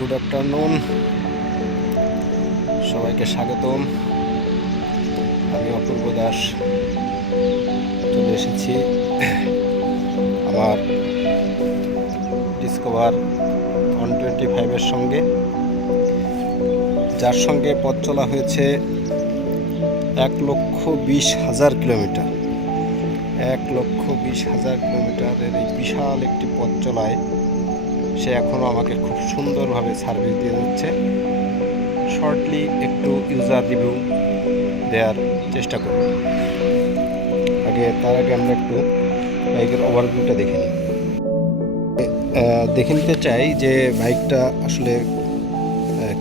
Good afternoon, সবাইকে স্বাগতম। আমি অপূর্ব দাস চলে এসেছি আমার ডিসকভার 125-এর সঙ্গে, যার সঙ্গে পথ চলা হয়েছে 1,20,000 কিলোমিটার। 1,20,000 কিলোমিটারের এই বিশাল একটি পথ চলায় সে এখনও আমাকে খুব সুন্দরভাবে সার্ভিস দিয়ে যাচ্ছে। শর্টলি একটু ইউজার রিভিউ দেওয়ার চেষ্টা করব। তার আগে আমরা একটু বাইকের ওভারভিউটা দেখে নিতে চাই যে বাইকটা আসলে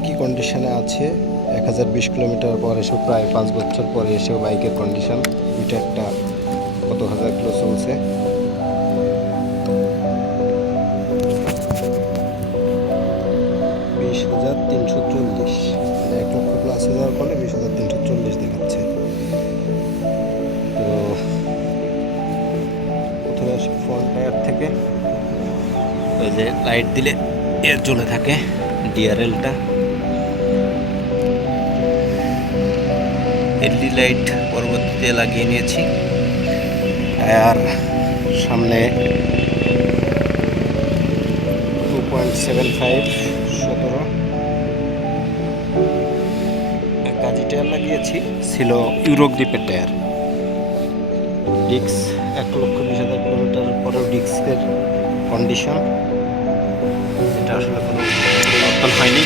কি কন্ডিশনে আছে। 1020 কিলোমিটার পর এসেও, প্রায় 5 বছর পরে এসেও বাইকের কন্ডিশন, মিটারটা কত হাজার কিলো চলছে। 20,340, 1 লক্ষ প্লাস হয়ে যাওয়ার ফলে 20,340 দেখাচ্ছে। তো প্রথমে আসি ফ্রন্ট টায়ার থেকে। ওই যে লাইট দিলে এর জ্বলে থাকে ডিআরএলটা, এলইডি লাইট পরবর্তীতে লাগিয়ে নিয়েছি। টায়ার সামনে 2.75 17 কাজি টায়ার লাগিয়েছি, ছিল ইউরো গ্রিপের টায়ার। ডিস্ক 1,20,000 কিলোমিটার পরেও ডিস্কের কন্ডিশন, এটা আসলে কোনো পরিবর্তন হয়নি।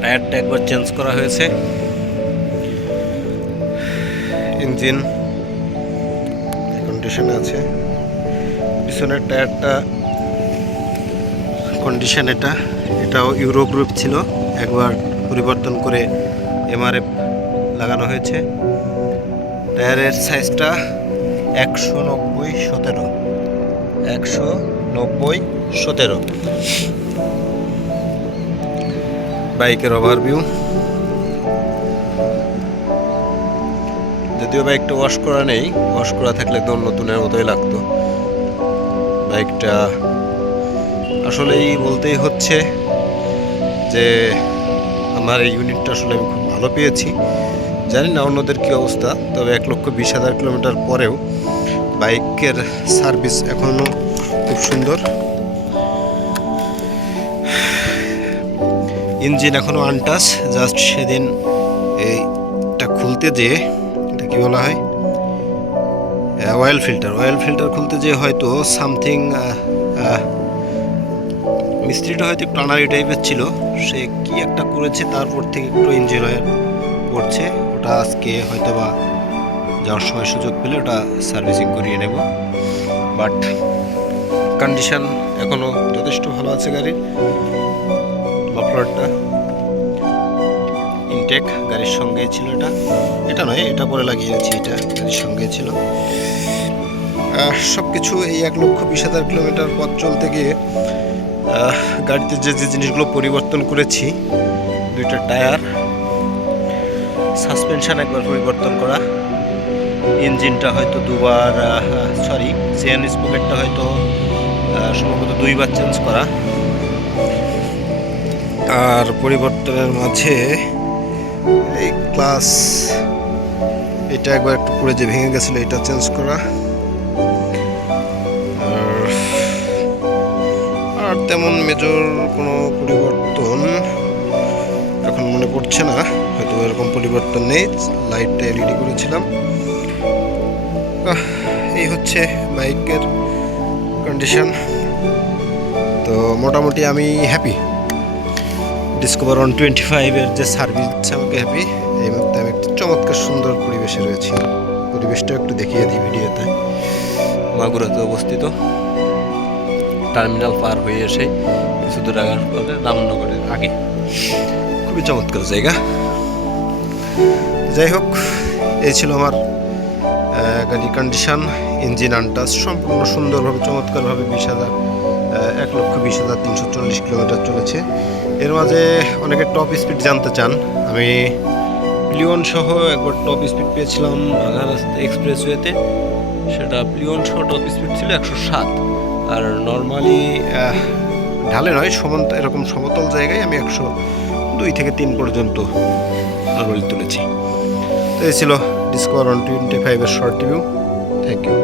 টায়ারটা একবার চেঞ্জ করা হয়েছে। ইঞ্জিন কন্ডিশনে আছে। পিছনের টায়ারটা কন্ডিশন, এটাও ইউরো গ্রুপ ছিল, একবার পরিবর্তন করে এমআরএফ লাগানো হয়েছে। টায়ারের সাইজটা 190/17, 190/17। বাইকের ওভারভিউ, যদিও বাইকটা ওয়াশ করা নেই, ওয়াশ করা থাকলে একদম নতুনের মতোই লাগতো। বাইকটা আসলেই বলতেই হচ্ছে যে আমার এই ইউনিটটা আসলে আমি খুব ভালো পেয়েছি। জানি না অন্যদের কী অবস্থা, তবে 1,20,000 কিলোমিটার পরেও বাইকের সার্ভিস এখনও খুব সুন্দর। ইঞ্জিন এখনও আনটাচ, জাস্ট সেদিন এইটা খুলতে যেয়ে, এটা কী বলা হয়, অয়েল ফিল্টার খুলতে যেয়ে হয়তো সামথিং, মিস্ত্রিটা হয়তো একটু আনারি টাইপের ছিল, সে কি একটা করেছে, তারপর থেকে একটু ইঞ্জিন অয়েল পড়ছে। ওটা আজকে হয়তো বা যাওয়ার সময় সুযোগ পেলে ওটা সার্ভিসিং করিয়ে নেব। বাট কন্ডিশন এখনও যথেষ্ট ভালো আছে গাড়ির। মাফলারটা ইনটেক, গাড়ির সঙ্গেই ছিল। এটা নয়, এটা পরে লাগিয়েছি, এটা গাড়ির সঙ্গেই ছিল। সব কিছু এই 1,20,000 কিলোমিটার পথ চলতে গিয়ে গাড়িতে যে জিনিসগুলো পরিবর্তন করেছি, 2টা টায়ার, সাসপেনশন একবার পরিবর্তন করা, ইঞ্জিনটা হয়তো দুবার, চেন স্পকেটটা হয়তো সম্ভবত 2বার চেঞ্জ করা। আর পরিবর্তনের মাঝে এই ক্লাস, এটা একবার একটু পড়ে যে ভেঙে গেছিলো, এটা চেঞ্জ করা। আর তেমন মেজর কোনো পরিবর্তন এখন মনে পড়ছে না, হয়তো এরকম পরিবর্তন নেই। লাইটটা এলইডি করেছিলাম। এই হচ্ছে বাইকের কন্ডিশন। তো মোটামুটি আমি হ্যাপি। ডিসকভার 125-এর যে সার্ভিস দিচ্ছে আমাকে হ্যাপি। এই মুহূর্তে আমি একটা চমৎকার সুন্দর পরিবেশে রয়েছি। পরিবেশটা একটু দেখিয়ে দিই ভিডিওতে। মাগুরাতে অবস্থিত, টার্মিনাল পার হয়ে এসে কিছু দূর আগার পরে রামনগরের আগে, খুবই চমৎকার জায়গা। যাই হোক, এই ছিল আমার গাড়ির কন্ডিশন। ইঞ্জিন আনটাচ, সম্পূর্ণ সুন্দরভাবে চমৎকারভাবে 1,20,340 কিলোমিটার চলেছে। এর মাঝে অনেকে টপ স্পিড জানতে চান। আমি প্লিওন সহ একবার টপ স্পিড পেয়েছিলাম রাস্তা এক্সপ্রেসওয়েতে, সেটা প্লিওন সহ টপ স্পিড ছিল 107। আর নর্মালি ঢালে নয়, এরকম সমতল জায়গায় আমি 102 থেকে 3 পর্যন্ত নরমালি তুলেছি। তো এই ছিল ডিসকভার 125 এর শর্ট রিভিউ। Thank you.